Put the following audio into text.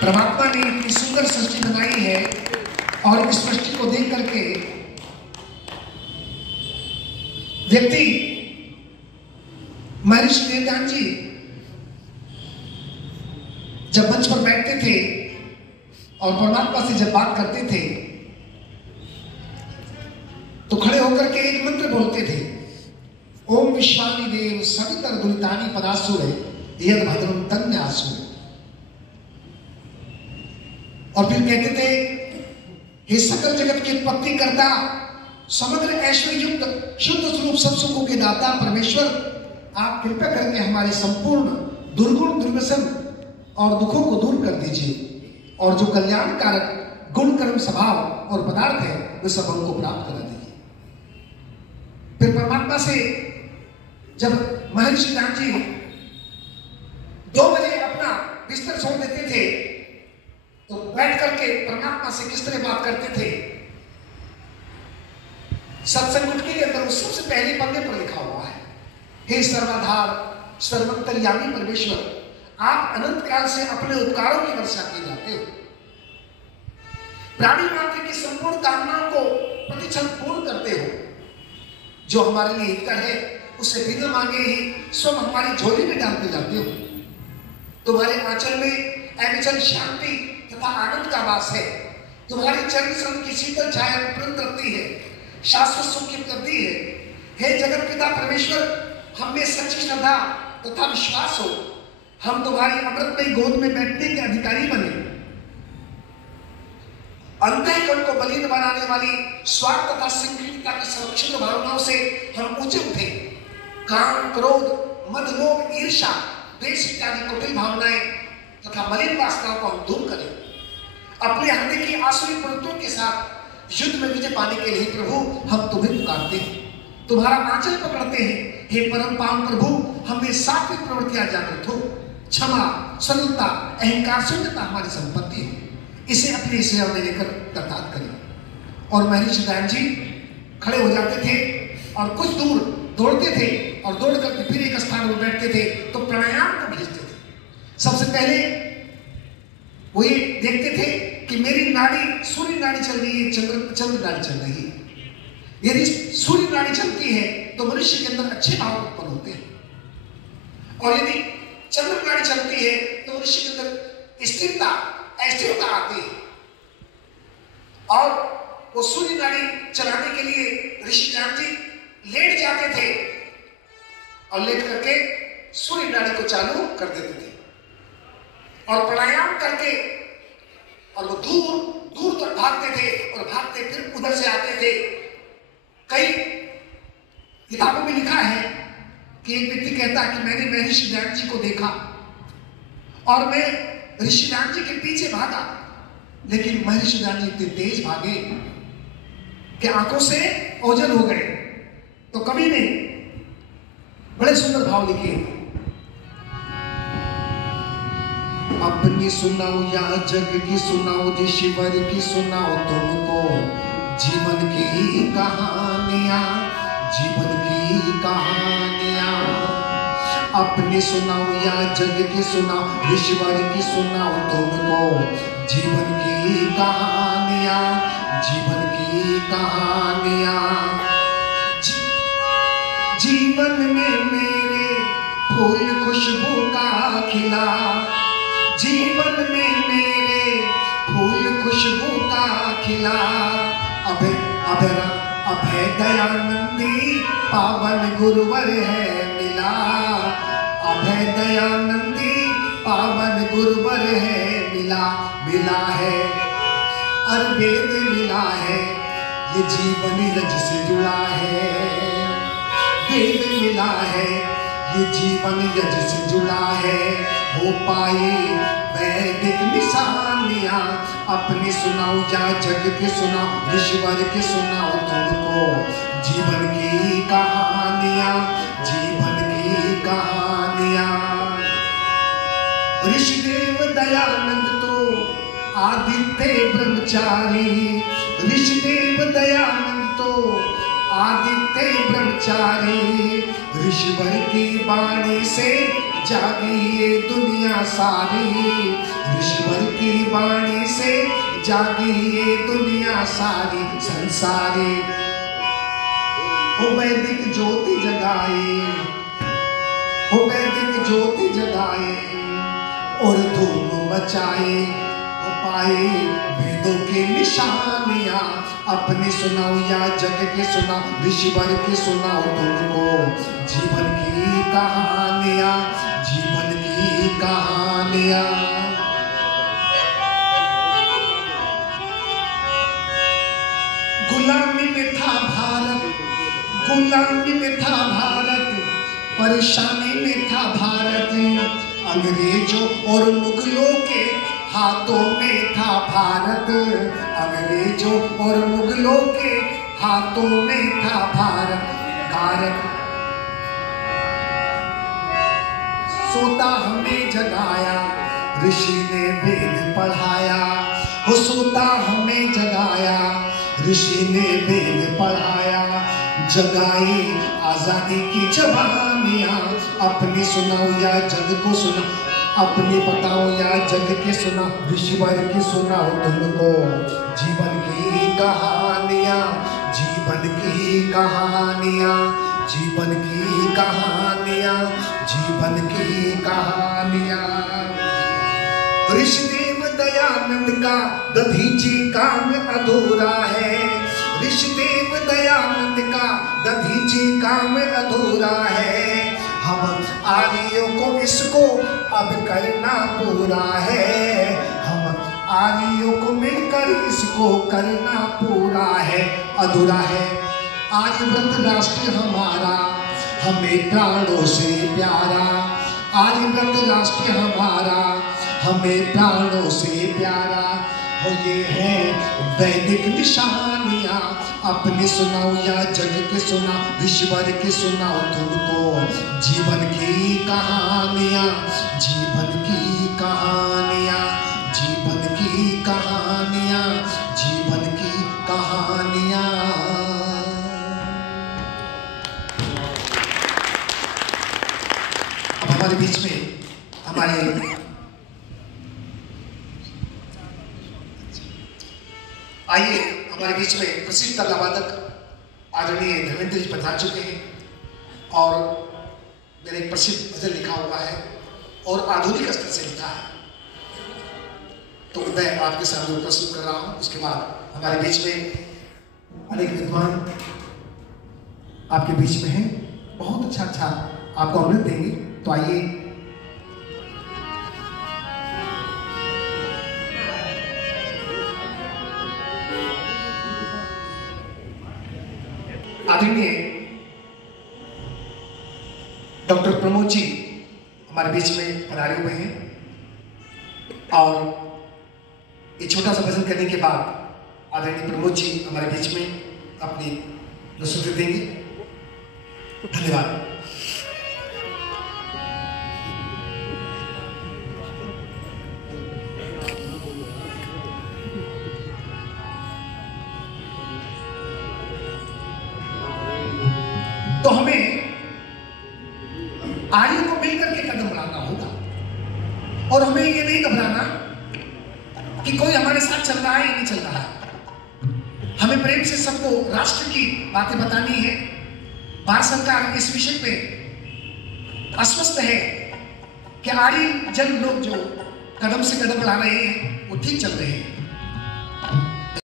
परमात्मा ने इतनी सुंदर सृष्टि बनाई है और इस सृष्टि को देख करके व्यक्ति महर्षि देवदान जी जब मंच पर बैठते थे और परमात्मा से जब बात करते थे तो खड़े होकर के एक मंत्र बोलते थे, ओम विश्वामी देव सवितर दुरितानि पदासुर यद भद्रम तन्यासुर। और फिर कहते थे, हे सकल जगत की उत्पत्ति करता, समग्र ऐश्वर्य युक्त शुद्ध स्वरूप सब सुखों के दाता परमेश्वर, आप कृपया करके हमारे संपूर्ण दुर्गुण दुर्व्यसन और दुखों को दूर कर दीजिए और जो कल्याणकारक गुण कर्म स्वभाव और पदार्थ है वे सब हमको प्राप्त करा दीजिए। फिर परमात्मा से जब महर्षि दान जी 2 बजे अपना बिस्तर छोड़ देते थे तो बैठ करके परमात्मा से किस तरह बात करते थे। सत्संग गुटकी के अंदर उस सबसे पहले पन्ने पर लिखा हुआ है, हे सर्वाधार सर्वंतर्यामी परमेश्वर, आप अनंत काल से अपने उपकारों की वर्षा किए जाते हो। प्राणी मात्र की संपूर्ण कामनाओं को प्रतिक्षण पूर्ण करते हो। जो हमारे लिए हितकर है उसे बिना मांगे ही स्वयं हमारी झोली में डालते जाते हो। तुम्हारे आंचल में अविचल शांति तथा आनंद का वास है। तुम्हारी चरण संग की शीतल छाया तुरंत रखती है, शाश्वत सुख की उपलब्धि है। हे जगत पिता परमेश्वर, हमें सच्ची श्रद्धा तथा विश्वास हो, हम तुम्हारी अमृतमयी गोद में बैठने के अधिकारी बने। अंतःकरण को बलिद बनाने वाली स्वार्थ तथा संकीर्णता की संरक्षित भावनाओं से हम ऊंचे उठे। काम, क्रोध, मद, लोभ, ईर्ष्या, द्वेष इत्यादि कुटिल भावनाएं तथा मलिन वासनाओं को हम दूर करें। अपने हृदय की आसुरी प्रवृत्तियों के साथ युद्ध में विजय पाने के लिए प्रभु हम तुम्हें पुकारते हैं, तुम्हारा आंचल पकड़ते हैं। हे परम पावन प्रभु, हमें सात्विक प्रवृत्तियां जागृत हो। क्षमा, सरलता, अहंकार शून्यता हमारी संपत्ति है, इसे अपनी सेवा में लेकर कृतार्थ करें। और महर्षि दान जी खड़े हो जाते थे और कुछ दूर दौड़ते थे और दौड़ करके फिर एक स्थान पर बैठते थे तो प्राणायाम को भेजते थे। सबसे पहले वो ये देखते थे कि मेरी नाड़ी सूर्य नाड़ी चल रही है, चंद्र नाड़ी चल रही है। यदि सूर्य नाड़ी चलती है तो मनुष्य के अंदर अच्छे भाव उत्पन्न होते हैं, और यदि चंद्र नाड़ी चलती है तो मनुष्य के अंदर स्थिरता अस्थिरता आती है। और वो सूर्य नाड़ी चलाने के लिए ऋषि दान जी लेट जाते थे और लेट करके सूर्य नाड़ी को चालू कर देते थे और प्राणायाम करके और वो दूर दूर तक भागते थे और भागते फिर उधर से आते थे। कई किताबों में लिखा है कि एक व्यक्ति कहता है कि मैंने महर्षि दान जी को देखा और मैं ऋषि दान जी के पीछे भागा, लेकिन महर्षि दान जी इतने तेज भागे कि आंखों से ओझल हो गए। तो कवि ने बड़े सुंदर भाव लिखे, अपनी सुनाओ या जग की सुनाओ, ऋषिवर की सुनाओ तुमको, जीवन की कहानियां, जीवन की कहानियां। अपनी सुनाओ या जग की सुनाओ, ऋषिवर की सुनाओ तुमको, जीवन की कहानियां, जीवन की कहानियां। जीवन में मेरे फूल खुशबू का खिला, जीवन में मेरे फूल खुशबू का खिला। अभय दयानंदी पावन गुरुवर है मिला, अभय दयानंदी पावन गुरुवर है मिला। मिला है अरवेद मिला है, ये जीवन रज से जुड़ा है। वेद मिला है, ये जीवन यज से जुड़ा है। हो पाए वैदिक निशानियां, अपनी सुनाओ या जग की सुनाओ, ऋषिवर की सुनाओ तुमको, जीवन की कहानियां, जीवन की कहानियां। ऋषिदेव दयानंद तो आदित्य ब्रह्मचारी, ऋषिदेव दयानंद तो आदित्य ब्रह्मचारी। ऋषिवर की वाणी से जागी ये दुनिया सारी, ऋषिवर की वाणी से जागी ये दुनिया सारी संसारी। हो वैदिक ज्योति जगाए, हो वैदिक ज्योति जगाए और धूम मचाए, हो पाए वेदों के निशानियां। अपनी सुनाओ या जग के सुनाओ, ऋषिवर के सुनाओ तुमको जीवन की कहानियां, जीवन की कहानियां। गुलामी में था भारत, गुलामी में था भारत, परेशानी में था भारत। अंग्रेजों और मुगलों के हाथों में था भारत, अंग्रेजों और मुगलों के हाथों में था भारत। कारक सोता हमें जगाया, ऋषि ने वेद पढ़ाया। वो सोता हमें जगाया, ऋषि ने वेद पढ़ाया। जगाई आजादी की जवानियां, अपनी सुनाओ या जग को सुना, अपनी बताओ या जग के सुना, ऋषिवर की सुनाओ तुमको जीवन की कहानियां, जीवन की कहानियां, जीवन की कहानियां, जीवन की कहानियां। ऋषिदेव दयानंद का दधीची काम अधूरा है, ऋषिदेव दयानंद का दधीची काम अधूरा है। हम आर्यों को इसको अब करना पूरा है, हम आर्यों को मिलकर इसको करना पूरा है। अधूरा है आर्यव्रत राष्ट्र हमारा, हमें प्राणों से प्यारा। आर्यव्रत राष्ट्र हमारा, हमें प्राणों से प्यारा। हो ये है वैदिक निशानियां, अपनी सुनाओ या जग के सुना, ऋषिवर के सुनाओ तुमको जीवन की कहानियां, जीवन की कहानियां, जीवन की कहानियां, जीवन की कहानियां। अब हमारे बीच में हमारे आइए हमारे बीच में प्रसिद्ध तबला वादक आदरणीय धर्मेंद्र जी पधार चुके हैं और मेरे एक प्रसिद्ध गजल लिखा हुआ है और आधुनिक स्तर से लिखा है, तो मैं आपके सामने प्रस्तुत कर रहा हूं। उसके बाद हमारे बीच में अनेक विद्वान आपके बीच में हैं, बहुत अच्छा आपको अमृत देंगे। तो आइए आदरणीय डॉक्टर प्रमोद जी हमारे बीच में पधारे हुए हैं और ये छोटा सा भजन करने के बाद आदरणीय प्रमोद जी हमारे बीच में अपनी प्रस्तुति देंगे। धन्यवाद। तो हमें आर्यों को मिलकर के कदम बढ़ाना होगा और हमें ये नहीं घबराना कि कोई हमारे साथ चल रहा है या नहीं चल रहा है। हमें प्रेम से सबको राष्ट्र की बातें बतानी है। भारत सरकार इस विषय पे आश्वस्त है कि आर्य जन लोग जो कदम से कदम बढ़ा रहे हैं वो ठीक चल रहे हैं।